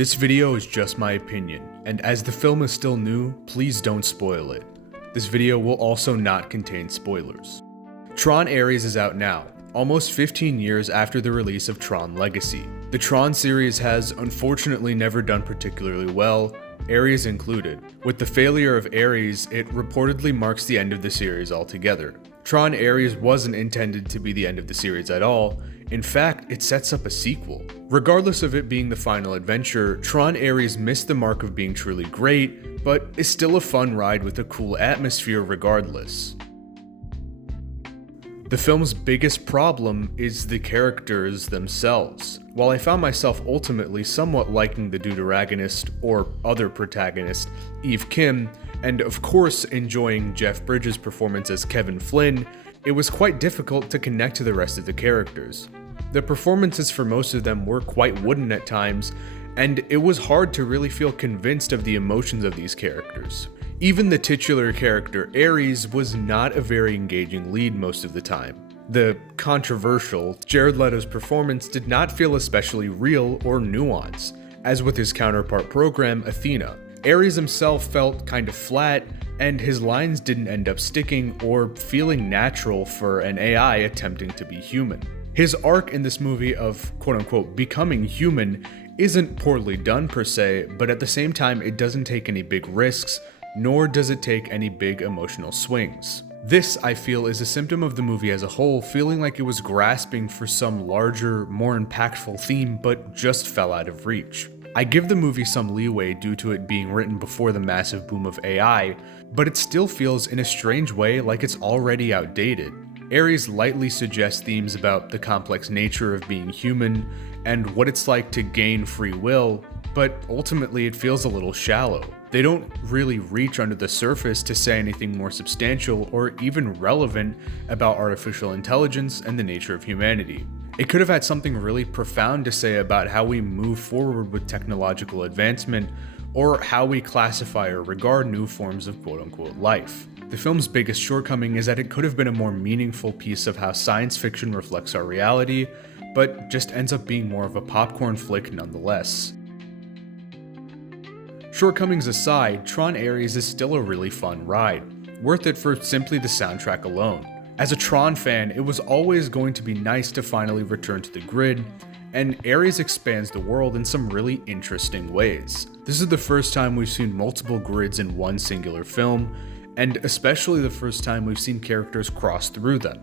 This video is just my opinion, and as the film is still new, please don't spoil it. This video will also not contain spoilers. Tron Ares is out now, almost 15 years after the release of Tron Legacy. The Tron series has unfortunately never done particularly well, Ares included. With the failure of Ares, it reportedly marks the end of the series altogether. Tron Ares wasn't intended to be the end of the series at all. In fact, it sets up a sequel. Regardless of it being the final adventure, Tron Ares missed the mark of being truly great, but is still a fun ride with a cool atmosphere regardless. The film's biggest problem is the characters themselves. While I found myself ultimately somewhat liking the deuteragonist, or other protagonist, Eve Kim, and of course enjoying Jeff Bridges' performance as Kevin Flynn, it was quite difficult to connect to the rest of the characters. The performances for most of them were quite wooden at times, and it was hard to really feel convinced of the emotions of these characters. Even the titular character, Ares, was not a very engaging lead most of the time. The controversial Jared Leto's performance did not feel especially real or nuanced, as with his counterpart program, Athena. Ares himself felt kind of flat, and his lines didn't end up sticking or feeling natural for an AI attempting to be human. His arc in this movie of quote-unquote becoming human isn't poorly done per se, but at the same time it doesn't take any big risks, nor does it take any big emotional swings. This, I feel, is a symptom of the movie as a whole feeling like it was grasping for some larger, more impactful theme, but just fell out of reach. I give the movie some leeway due to it being written before the massive boom of AI, but it still feels in a strange way like it's already outdated. Ares lightly suggests themes about the complex nature of being human and what it's like to gain free will, but ultimately it feels a little shallow. They don't really reach under the surface to say anything more substantial or even relevant about artificial intelligence and the nature of humanity. It could have had something really profound to say about how we move forward with technological advancement, or how we classify or regard new forms of quote-unquote life. The film's biggest shortcoming is that it could have been a more meaningful piece of how science fiction reflects our reality, but just ends up being more of a popcorn flick nonetheless. Shortcomings aside, Tron Ares is still a really fun ride, worth it for simply the soundtrack alone. As a Tron fan, it was always going to be nice to finally return to the grid, and Ares expands the world in some really interesting ways. This is the first time we've seen multiple grids in one singular film, and especially the first time we've seen characters cross through them.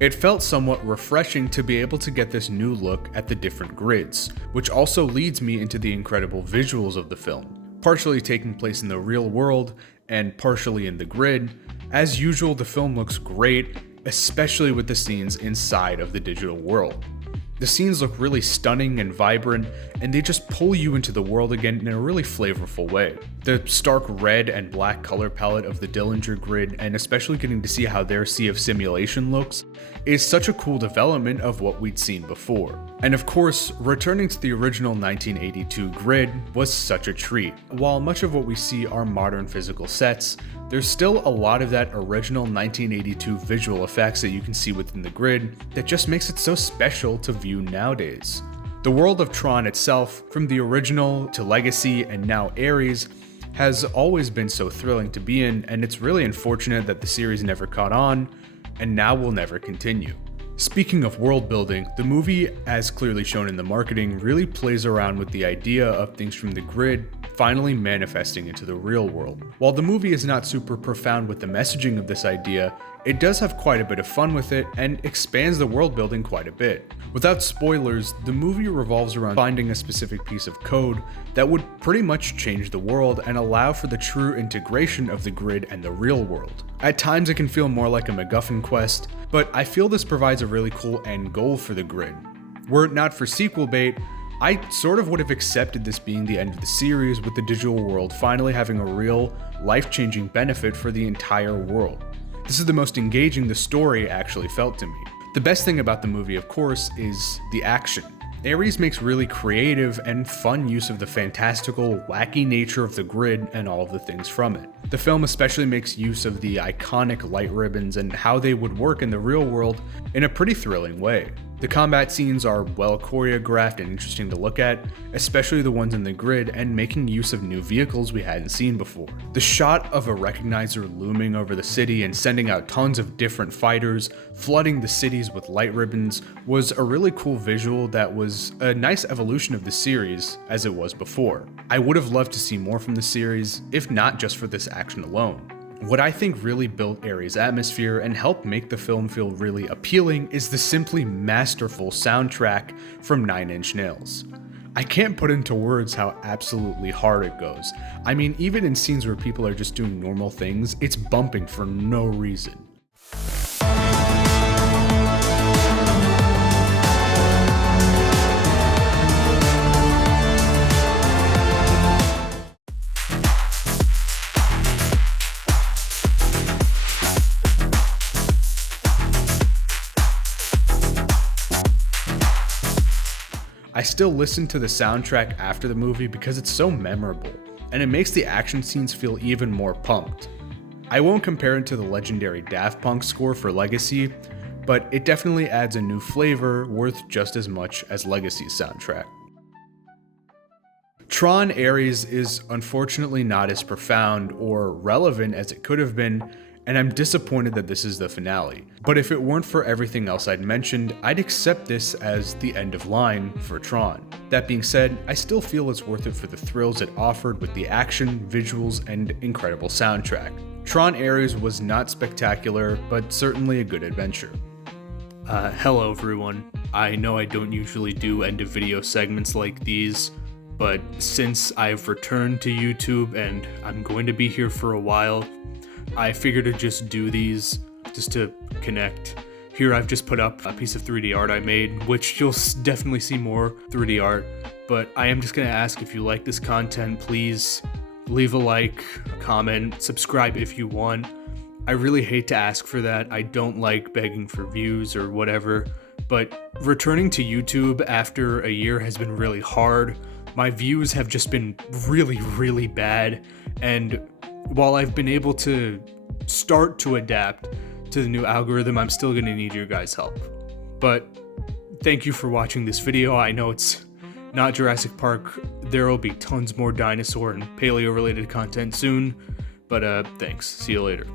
It felt somewhat refreshing to be able to get this new look at the different grids, which also leads me into the incredible visuals of the film. Partially taking place in the real world, and partially in the grid, as usual the film looks great, especially with the scenes inside of the digital world. The scenes look really stunning and vibrant, and they just pull you into the world again in a really flavorful way. The stark red and black color palette of the Dillinger grid, and especially getting to see how their sea of simulation looks, is such a cool development of what we'd seen before. And of course, returning to the original 1982 grid was such a treat. While much of what we see are modern physical sets, there's still a lot of that original 1982 visual effects that you can see within the grid that just makes it so special to view nowadays. The world of Tron itself, from the original to Legacy and now Ares, has always been so thrilling to be in, and it's really unfortunate that the series never caught on, and now will never continue. Speaking of world building, the movie, as clearly shown in the marketing, really plays around with the idea of things from the grid finally manifesting into the real world. While the movie is not super profound with the messaging of this idea, it does have quite a bit of fun with it and expands the world building quite a bit. Without spoilers, the movie revolves around finding a specific piece of code that would pretty much change the world and allow for the true integration of the grid and the real world. At times it can feel more like a MacGuffin quest, but I feel this provides a really cool end goal for the grid. Were it not for sequel bait, I sort of would have accepted this being the end of the series, with the digital world finally having a real, life-changing benefit for the entire world. This is the most engaging the story actually felt to me. The best thing about the movie, of course, is the action. Ares makes really creative and fun use of the fantastical, wacky nature of the grid and all of the things from it. The film especially makes use of the iconic light ribbons and how they would work in the real world in a pretty thrilling way. The combat scenes are well choreographed and interesting to look at, especially the ones in the grid and making use of new vehicles we hadn't seen before. The shot of a recognizer looming over the city and sending out tons of different fighters, flooding the cities with light ribbons, was a really cool visual that was a nice evolution of the series as it was before. I would have loved to see more from the series, if not just for this action alone. What I think really built Ares' atmosphere and helped make the film feel really appealing is the simply masterful soundtrack from Nine Inch Nails. I can't put into words how absolutely hard it goes. I mean, even in scenes where people are just doing normal things, it's bumping for no reason. I still listen to the soundtrack after the movie because it's so memorable, and it makes the action scenes feel even more pumped. I won't compare it to the legendary Daft Punk score for Legacy, but it definitely adds a new flavor worth just as much as Legacy's soundtrack. Tron Ares is unfortunately not as profound or relevant as it could have been, and I'm disappointed that this is the finale. But if it weren't for everything else I'd mentioned, I'd accept this as the end of line for Tron. That being said, I still feel it's worth it for the thrills it offered with the action, visuals, and incredible soundtrack. Tron Ares was not spectacular, but certainly a good adventure. Hello everyone. I know I don't usually do end of video segments like these, but since I've returned to YouTube and I'm going to be here for a while, I figured to just do these just to connect. Here I've just put up a piece of 3D art I made, which you'll definitely see more 3D art, but I am just going to ask if you like this content, please leave a like, comment, subscribe if you want. I really hate to ask for that. I don't like begging for views or whatever, but returning to YouTube after a year has been really hard. My views have just been really bad, and while I've been able to start to adapt to the new algorithm, I'm still gonna need your guys' help. But thank you for watching this video. I know it's not Jurassic Park. There will be tons more dinosaur and paleo related content soon, but thanks. See you later.